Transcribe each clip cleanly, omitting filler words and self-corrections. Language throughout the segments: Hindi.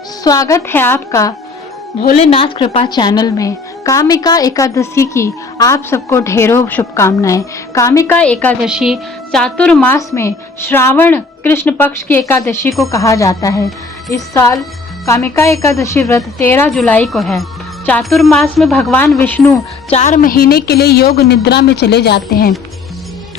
स्वागत है आपका भोलेनाथ कृपा चैनल में। कामिका एकादशी की आप सबको ढेरों शुभकामनाएं। कामिका एकादशी चातुर्मास में श्रावण कृष्ण पक्ष की एकादशी को कहा जाता है। इस साल कामिका एकादशी व्रत 13 जुलाई को है। चातुर्मास में भगवान विष्णु 4 महीने के लिए योग निद्रा में चले जाते हैं।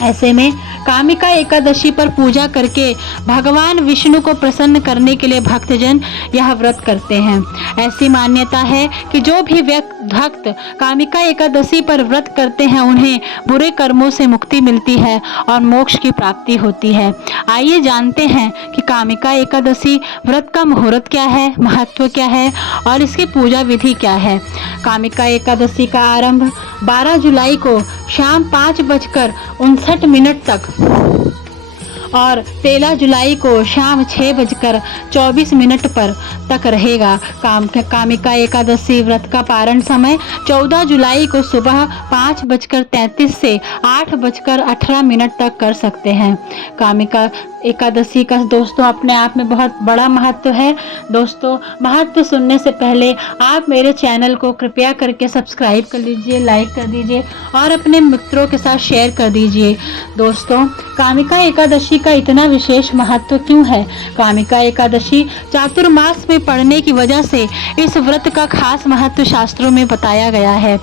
ऐसे में कामिका एकादशी पर पूजा करके भगवान विष्णु को प्रसन्न करने के लिए भक्तजन यह व्रत करते हैं। ऐसी मान्यता है कि जो भी भक्त कामिका एकादशी पर व्रत करते हैं उन्हें बुरे कर्मों से मुक्ति मिलती है और मोक्ष की प्राप्ति होती है। आइए जानते हैं कि कामिका एकादशी व्रत का मुहूर्त क्या है, महत्व क्या है और इसकी पूजा विधि क्या है। कामिका एकादशी का आरंभ 12 जुलाई को शाम 5:59 तक और 13 जुलाई को शाम 6:24 पर तक रहेगा। कामिका एकादशी व्रत का पारण समय 14 जुलाई को सुबह 5:33 से 8:18 तक कर सकते हैं। कामिका एकादशी का दोस्तों अपने आप में बहुत बड़ा महत्व है। दोस्तों, महत्व सुनने से पहले आप मेरे चैनल को कृपया करके सब्सक्राइब कर लीजिए, लाइक कर दीजिए और अपने मित्रों के साथ शेयर कर दीजिए। दोस्तों, कामिका एकादशी का इतना विशेष महत्व क्यों है? कामिका एकादशी चातुर्मास में पड़ने की वजह से इस व्रत का खास महत्व शास्त्रों में बताया गया है।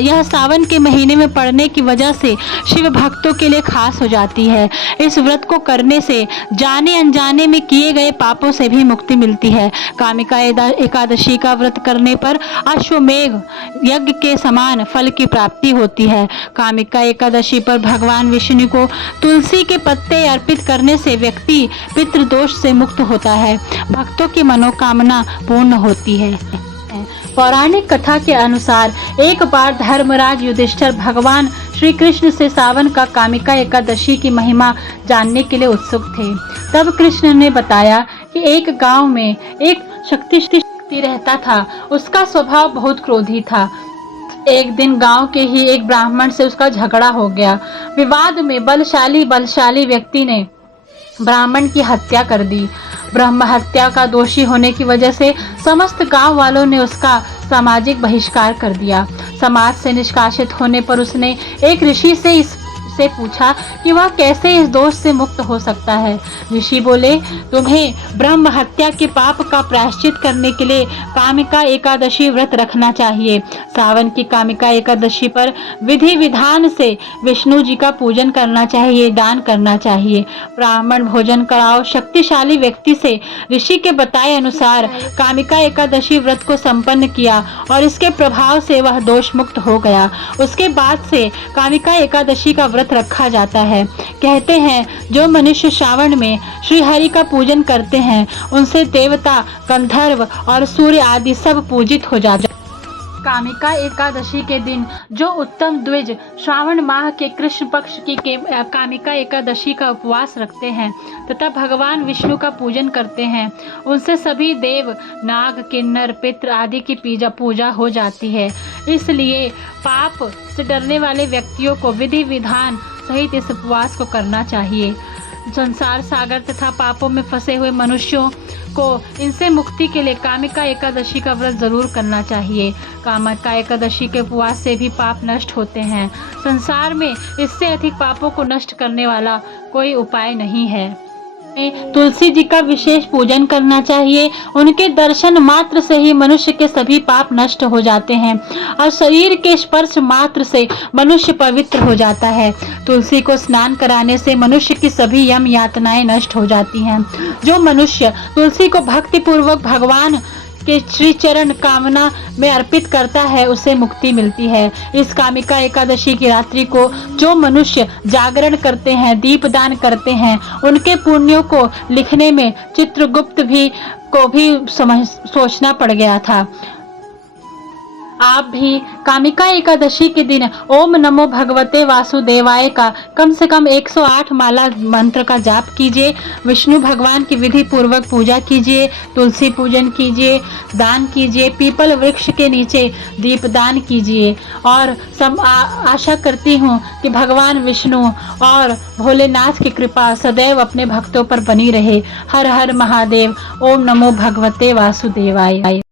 यह सावन के महीने में पड़ने की वजह से शिव भक्तों के लिए खास हो जाती है। इस व्रत को करने से जाने अनजाने में किए गए पापों से भी मुक्ति मिलती है। कामिका एकादशी का व्रत करने पर अश्वमेघ यज्ञ के समान फल की प्राप्ति होती है। कामिका एकादशी पर भगवान विष्णु को तुलसी के पत्ते अर्पित करने से व्यक्ति पितृदोष से मुक्त होता है, भक्तों की मनोकामना पूर्ण होती है। पौराणिक कथा के अनुसार एक बार धर्मराज युधिष्ठिर भगवान श्री कृष्ण से सावन का कामिका एकादशी की महिमा जानने के लिए उत्सुक थे। तब कृष्ण ने बताया कि एक गांव में एक शक्ति रहता था। उसका स्वभाव बहुत क्रोधी था। एक दिन गांव के ही एक ब्राह्मण से उसका झगड़ा हो गया। विवाद में बलशाली व्यक्ति ने ब्राह्मण की हत्या कर दी। ब्रह्म हत्या का दोषी होने की वजह से समस्त गांव वालों ने उसका सामाजिक बहिष्कार कर दिया। समाज से निष्कासित होने पर उसने एक ऋषि से पूछा कि वह कैसे इस दोष से मुक्त हो सकता है। ऋषि बोले, तुम्हें ब्रह्म हत्या के पाप का प्रायश्चित करने के लिए कामिका एकादशी व्रत रखना चाहिए। सावन की कामिका एकादशी पर विधि विधान से विष्णु जी का पूजन करना चाहिए, दान करना चाहिए, ब्राह्मण भोजन कराओ। शक्तिशाली व्यक्ति से ऋषि के बताए अनुसार कामिका एकादशी व्रत को संपन्न किया और इसके प्रभाव से वह दोष मुक्त हो गया। उसके बाद से कामिका एकादशी का व्रत रखा जाता है। कहते हैं जो मनुष्य श्रावण में श्री हरि का पूजन करते हैं उनसे देवता, गंधर्व और सूर्य आदि सब पूजित हो जाते हैं। कामिका एकादशी के दिन जो उत्तम द्विज श्रावण माह के कृष्ण पक्ष की कामिका एकादशी का उपवास रखते हैं तथा भगवान विष्णु का पूजन करते हैं उनसे सभी देव, नाग, किन्नर, पितृ आदि की पूजा हो जाती है। इसलिए पाप से डरने वाले व्यक्तियों को विधि विधान सहित इस उपवास को करना चाहिए। संसार सागर तथा पापों में फंसे हुए मनुष्यों को इनसे मुक्ति के लिए कामिका एकादशी का व्रत जरूर करना चाहिए। कामिका एकादशी के उपवास से भी पाप नष्ट होते हैं। संसार में इससे अधिक पापों को नष्ट करने वाला कोई उपाय नहीं है। तुलसी जी का विशेष पूजन करना चाहिए। उनके दर्शन मात्र से ही मनुष्य के सभी पाप नष्ट हो जाते हैं और शरीर के स्पर्श मात्र से मनुष्य पवित्र हो जाता है। तुलसी को स्नान कराने से मनुष्य की सभी यम यातनाएं नष्ट हो जाती हैं। जो मनुष्य तुलसी को भक्ति पूर्वक भगवान के श्री चरण कामना में अर्पित करता है उसे मुक्ति मिलती है। इस कामिका एकादशी की रात्रि को जो मनुष्य जागरण करते हैं, दीपदान करते हैं, उनके पुण्यों को लिखने में चित्रगुप्त को भी सोचना पड़ गया था। आप भी कामिका एकादशी के दिन ओम नमो भगवते वासुदेवाय का कम से कम 108 माला मंत्र का जाप कीजिए। विष्णु भगवान की विधि पूर्वक पूजा कीजिए, तुलसी पूजन कीजिए, दान कीजिए, पीपल वृक्ष के नीचे दीपदान कीजिए। और आशा करती हूँ कि भगवान विष्णु और भोलेनाथ की कृपा सदैव अपने भक्तों पर बनी रहे। हर हर महादेव। ओम नमो भगवते वासुदेवाय।